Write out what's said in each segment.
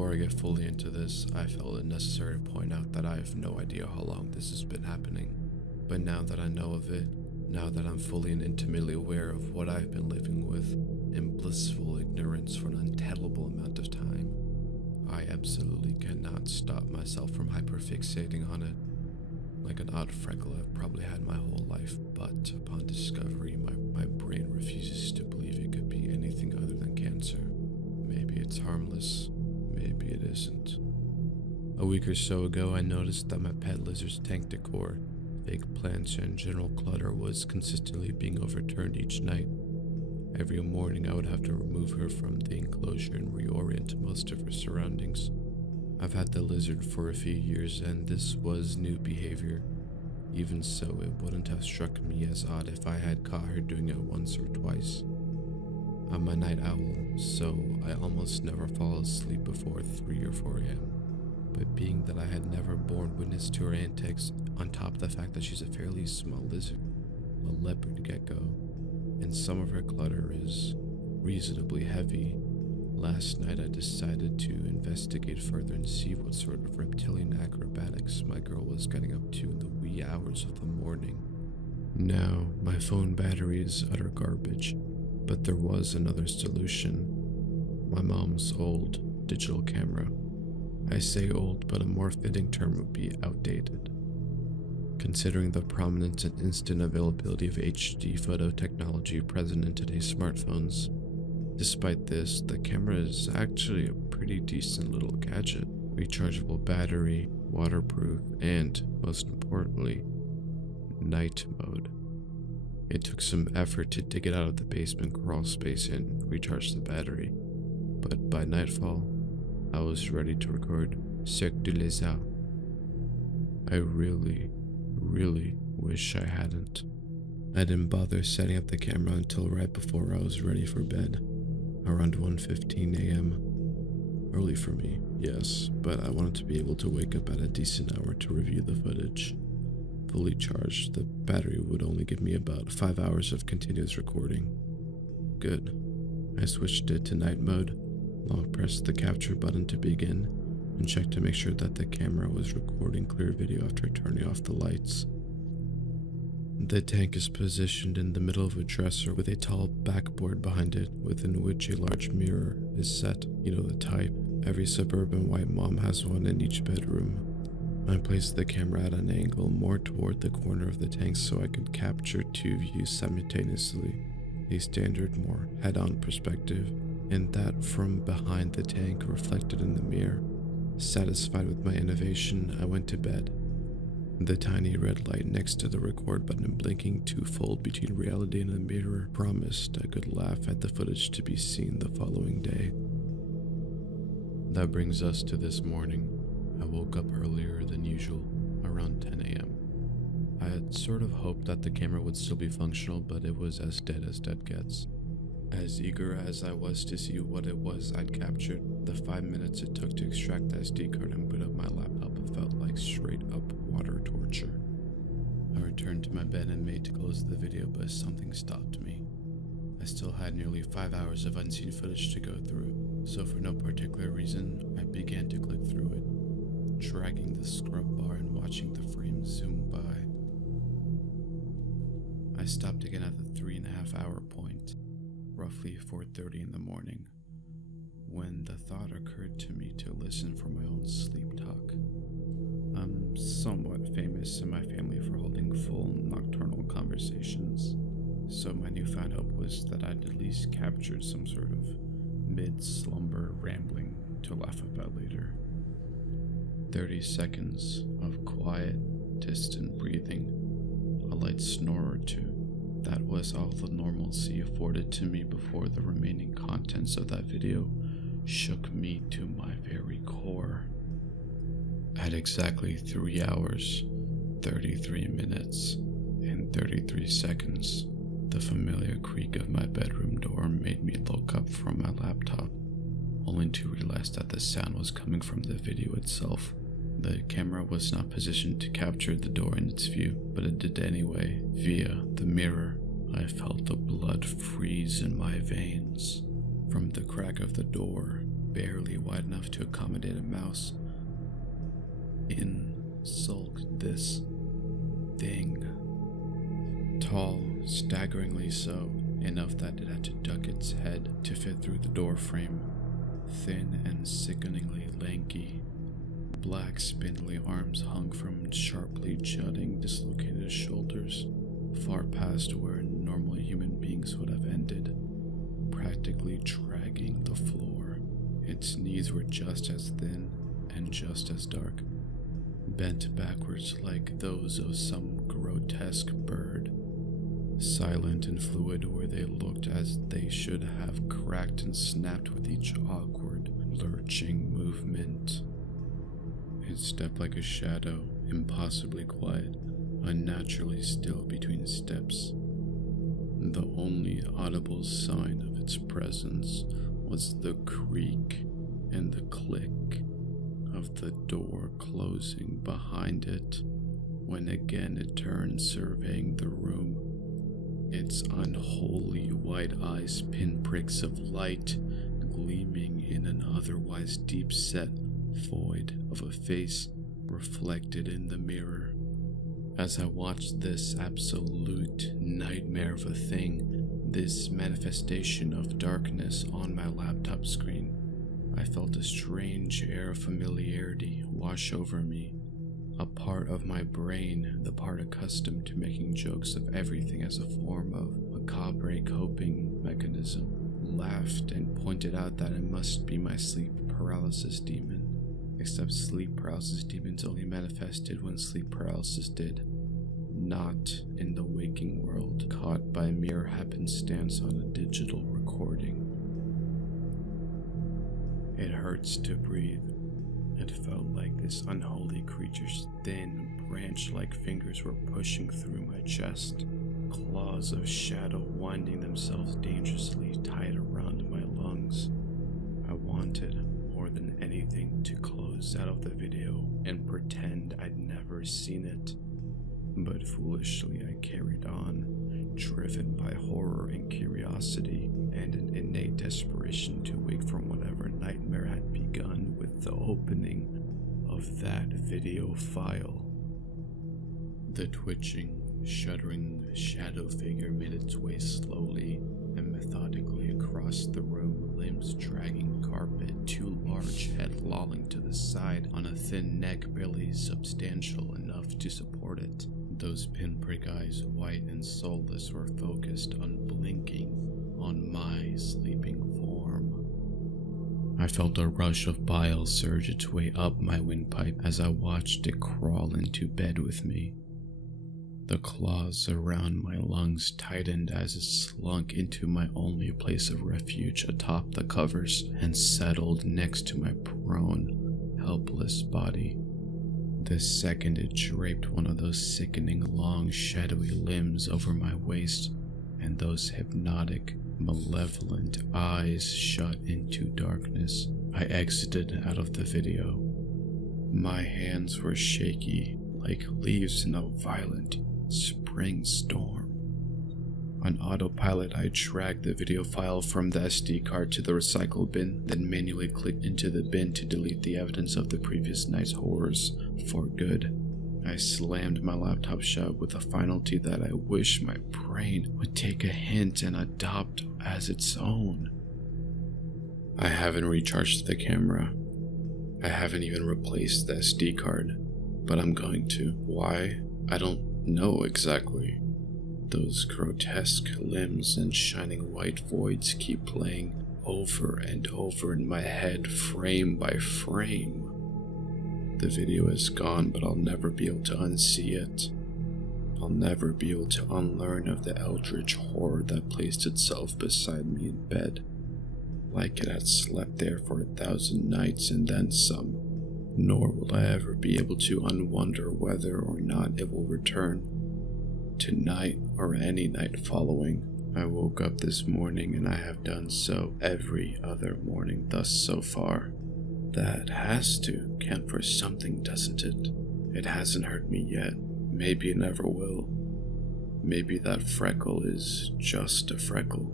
Before I get fully into this, I felt it necessary to point out that I have no idea how long this has been happening. But now that I know of it, now that I'm fully and intimately aware of what I've been living with in blissful ignorance for an untellable amount of time, I absolutely cannot stop myself from hyperfixating on it. Like an odd freckle I've probably had my whole life, but upon discovery, my brain refuses to believe it could be anything other than cancer. Maybe it's harmless, maybe it isn't. A week or so ago, I noticed that my pet lizard's tank decor, fake plants, and general clutter was consistently being overturned each night. Every morning, I would have to remove her from the enclosure and reorient most of her surroundings. I've had the lizard for a few years, and this was new behavior. Even so, it wouldn't have struck me as odd if I had caught her doing it once or twice. I'm a night owl, so I almost never fall asleep before 3 or 4 a.m. But being that I had never borne witness to her antics, on top of the fact that she's a fairly small lizard, a leopard gecko, and some of her clutter is reasonably heavy, last night I decided to investigate further and see what sort of reptilian acrobatics my girl was getting up to in the wee hours of the morning. Now, my phone battery is utter garbage, but there was another solution. My mom's old digital camera. I say old, but a more fitting term would be outdated, considering the prominence and instant availability of HD photo technology present in today's smartphones. Despite this, the camera is actually a pretty decent little gadget. Rechargeable battery, waterproof, and, most importantly, night mode. It took some effort to dig it out of the basement crawl space and recharge the battery, but by nightfall, I was ready to record Cirque du Lézard. I really wish I hadn't. I didn't bother setting up the camera until right before I was ready for bed, around 1:15 a.m. Early for me, yes, but I wanted to be able to wake up at a decent hour to review the footage. Fully charged, the battery would only give me about 5 hours of continuous recording. Good. I switched it to night mode, long pressed the capture button to begin, and checked to make sure that the camera was recording clear video after turning off the lights. The tank is positioned in the middle of a dresser with a tall backboard behind it, within which a large mirror is set. You know the type. Every suburban white mom has one in each bedroom. I placed the camera at an angle more toward the corner of the tank so I could capture two views simultaneously, a standard, more head-on perspective, and that from behind the tank reflected in the mirror. Satisfied with my innovation, I went to bed. The tiny red light next to the record button blinking twofold between reality and the mirror promised I could laugh at the footage to be seen the following day. That brings us to this morning. I woke up earlier than usual, around 10 a.m. I had sort of hoped that the camera would still be functional, but it was as dead gets. As eager as I was to see what it was I'd captured, the 5 minutes it took to extract the SD card and boot up my laptop felt like straight up water torture. I returned to my bed and made to close the video, but something stopped me. I still had nearly 5 hours of unseen footage to go through, so for no particular reason, I began to click through it, dragging the scrub bar and watching the frames zoom by. I stopped again at the 3.5 hour point, roughly 4:30 in the morning, when the thought occurred to me to listen for my own sleep talk. I'm somewhat famous in my family for holding full nocturnal conversations, so my newfound hope was that I'd at least captured some sort of mid-slumber rambling to laugh about later. 30 seconds of quiet, distant breathing, a light snore or two. That was all the normalcy afforded to me before the remaining contents of that video shook me to my very core. At exactly 3 hours, 33 minutes, and 33 seconds, the familiar creak of my bedroom door made me look up from my laptop, only to realize that the sound was coming from the video itself. The camera was not positioned to capture the door in its view, but it did anyway, via the mirror. I felt the blood freeze in my veins. From the crack of the door, barely wide enough to accommodate a mouse. In sulked this thing. Tall, staggeringly so, enough that it had to duck its head to fit through the door frame. Thin and sickeningly lanky. Black, spindly arms hung from sharply jutting, dislocated shoulders, far past where normal human beings would have ended, practically dragging the floor. Its knees were just as thin and just as dark, bent backwards like those of some grotesque bird, silent and fluid where they looked as they should have cracked and snapped with each awkward, lurching movement. It stepped like a shadow, impossibly quiet, unnaturally still between steps. The only audible sign of its presence was the creak and the click of the door closing behind it, when again it turned, surveying the room, its unholy white eyes pinpricks of light gleaming in an otherwise deep-set void of a face reflected in the mirror. As I watched this absolute nightmare of a thing, this manifestation of darkness on my laptop screen, I felt a strange air of familiarity wash over me. A part of my brain, the part accustomed to making jokes of everything as a form of macabre coping mechanism, laughed and pointed out that it must be my sleep paralysis demon. Except sleep paralysis demons only manifested when sleep paralysis did, not in the waking world, caught by mere happenstance on a digital recording. It hurts to breathe. It felt like this unholy creature's thin, branch-like fingers were pushing through my chest, claws of shadow winding themselves dangerously tight around my lungs. I wanted, more than anything, to close out of the video and pretend I'd never seen it. But foolishly I carried on, driven by horror and curiosity and an innate desperation to wake from whatever nightmare had begun with the opening of that video file. The twitching, shuddering shadow figure made its way slowly and methodically across the room, limbs dragging carpet, too large, head lolling to the side on a thin neck barely substantial enough to support it. Those pinprick eyes, white and soulless, were focused, unblinking, on my sleeping form. I felt a rush of bile surge its way up my windpipe as I watched it crawl into bed with me. The claws around my lungs tightened as it slunk into my only place of refuge atop the covers and settled next to my prone, helpless body. The second it draped one of those sickening, long, shadowy limbs over my waist, and those hypnotic, malevolent eyes shut into darkness, I exited out of the video. My hands were shaky, like leaves in a violent spring storm. On autopilot, I dragged the video file from the SD card to the recycle bin, then manually clicked into the bin to delete the evidence of the previous night's horrors for good. I slammed my laptop shut with a finality that I wish my brain would take a hint and adopt as its own. I haven't recharged the camera. I haven't even replaced the SD card, but I'm going to. Why? I don't know exactly. Those grotesque limbs and shining white voids keep playing over and over in my head, frame by frame. The video is gone, but I'll never be able to unsee it. I'll never be able to unlearn of the eldritch horror that placed itself beside me in bed, like it had slept there for 1,000 nights and then some. Nor will I ever be able to unwonder whether or not it will return. Tonight or any night following. I woke up this morning and I have done so every other morning thus so far. That has to count for something, doesn't it? It hasn't hurt me yet. Maybe it never will. Maybe that freckle is just a freckle.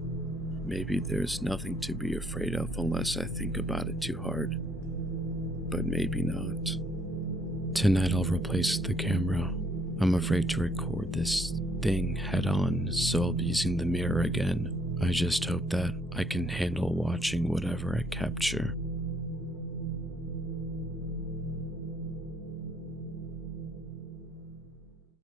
Maybe there's nothing to be afraid of unless I think about it too hard. But maybe not. Tonight I'll replace the camera. I'm afraid to record this thing head on, so I'll be using the mirror again. I just hope that I can handle watching whatever I capture.